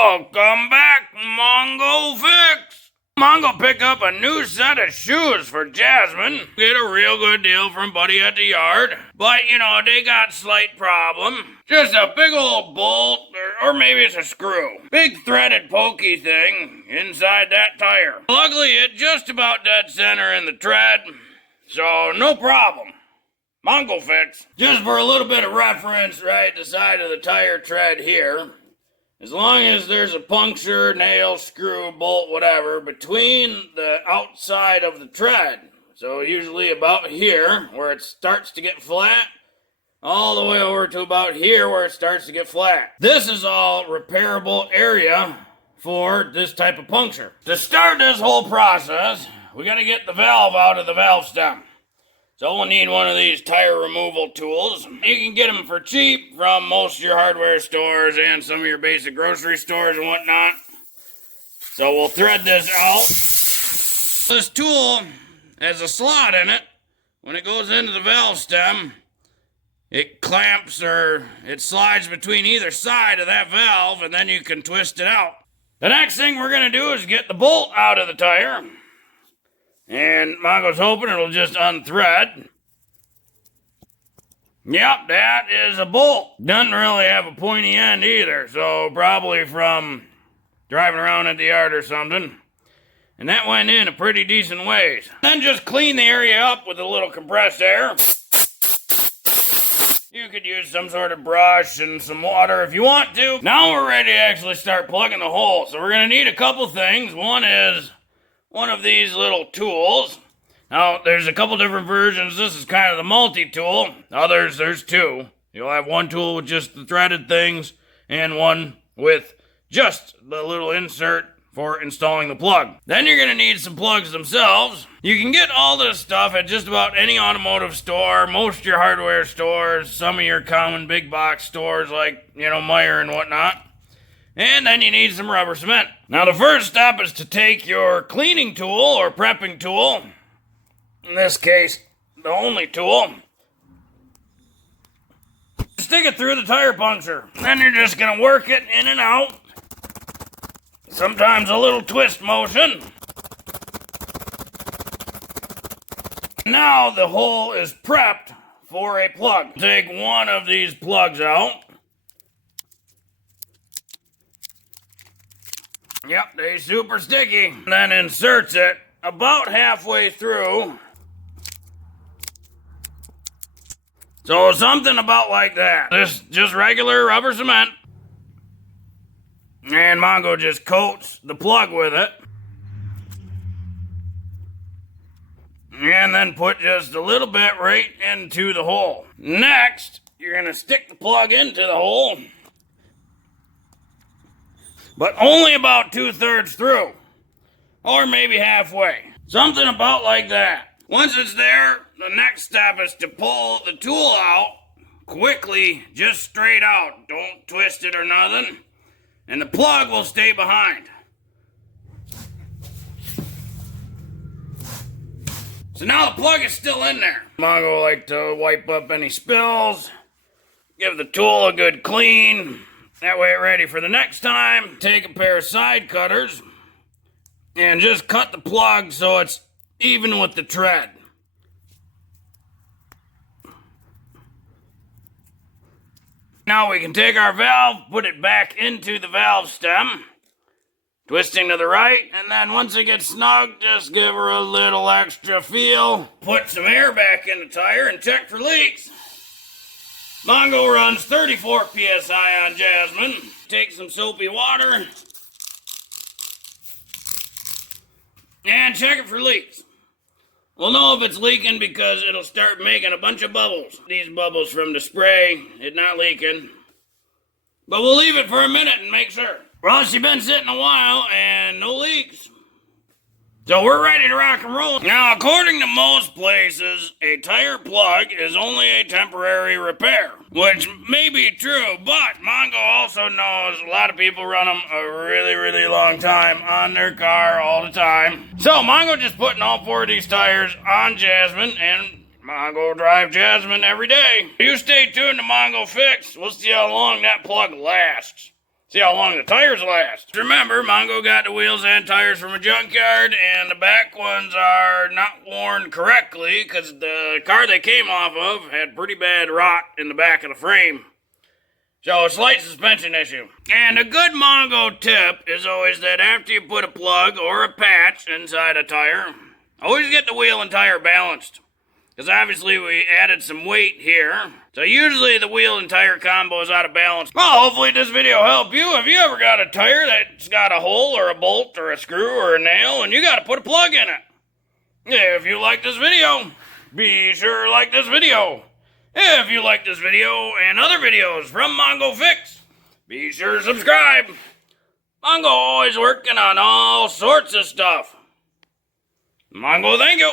Welcome back, Mongo Fix! Mongo picked up a new set of shoes for Jasmine. Get a real good deal from Buddy at the yard. But, they got slight problem. Just a big old bolt, or maybe it's a screw. Big threaded pokey thing inside that tire. Luckily, it just about dead center in the tread, so no problem. Mongo Fix. Just for a little bit of reference, right, the side of the tire tread here. As long as there's a puncture, nail, screw, bolt, whatever, between the outside of the tread, so usually about here, where it starts to get flat, all the way over to about here where it starts to get flat. This is all repairable area for this type of puncture. To start this whole process, we gotta get the valve out of the valve stem. So we'll need one of these tire removal tools. You can get them for cheap from most of your hardware stores and some of your basic grocery stores and whatnot. So we'll thread this out. This tool has a slot in it. When it goes into the valve stem, it clamps or it slides between either side of that valve, and then you can twist it out. The next thing we're going to do is get the bolt out of the tire. And Mongo's hoping it'll just unthread. Yep, that is a bolt. Doesn't really have a pointy end either, so probably from driving around at the yard or something. And that went in a pretty decent ways. Then just clean the area up with a little compressed air. You could use some sort of brush and some water if you want to. Now we're ready to actually start plugging the hole. So we're going to need a couple things. One is one of these little tools. Now, there's a couple different versions. This is kind of the multi-tool. Others, there's two. You'll have one tool with just the threaded things and one with just the little insert for installing the plug. Then you're going to need some plugs themselves. You can get all this stuff at just about any automotive store, most of your hardware stores, some of your common big box stores like, Meijer and whatnot. And then you need some rubber cement. Now the first step is to take your cleaning tool or prepping tool, in this case, the only tool, stick it through the tire puncture. Then you're just going to work it in and out. Sometimes a little twist motion. Now the hole is prepped for a plug. Take one of these plugs out. Yep, they're super sticky. Then inserts it about halfway through. So something about like that. This just regular rubber cement. And Mongo just coats the plug with it. And then put just a little bit right into the hole. Next, you're going to stick the plug into the hole. But only about 2/3 through. Or maybe halfway. Something about like that. Once it's there, the next step is to pull the tool out quickly, just straight out. Don't twist it or nothing. And the plug will stay behind. So now the plug is still in there. Mongo will like to wipe up any spills. Give the tool a good clean. That way it's ready for the next time. Take a pair of side cutters and just cut the plug so it's even with the tread. Now we can take our valve, put it back into the valve stem, twisting to the right, and then once it gets snug, just give her a little extra feel. Put some air back in the tire and check for leaks. Mongo runs 34 PSI on Jasmine. Take some soapy water and check it for leaks. We'll know if it's leaking because it'll start making a bunch of bubbles. These bubbles from the spray, it's not leaking. But we'll leave it for a minute and make sure. Well, she's been sitting a while and no leaks. So we're ready to rock and roll. Now, according to most places, a tire plug is only a temporary repair, which may be true, but Mongo also knows a lot of people run them a really, really long time on their car all the time. So Mongo just putting all 4 of these tires on Jasmine, and Mongo drive Jasmine every day. You stay tuned to Mongo Fix. We'll see how long that plug lasts. See how long the tires last. Remember, Mongo got the wheels and tires from a junkyard, and the back ones are not worn correctly because the car they came off of had pretty bad rot in the back of the frame. So, a slight suspension issue. And a good Mongo tip is always that after you put a plug or a patch inside a tire, always get the wheel and tire balanced. Because obviously we added some weight here. So usually the wheel and tire combo is out of balance. Well, hopefully this video helped you. If you ever got a tire that's got a hole or a bolt or a screw or a nail and you got to put a plug in it. If you like this video, be sure to like this video. If you like this video and other videos from Mongo F.E.C, be sure to subscribe. Mongo always working on all sorts of stuff. Mongo, thank you.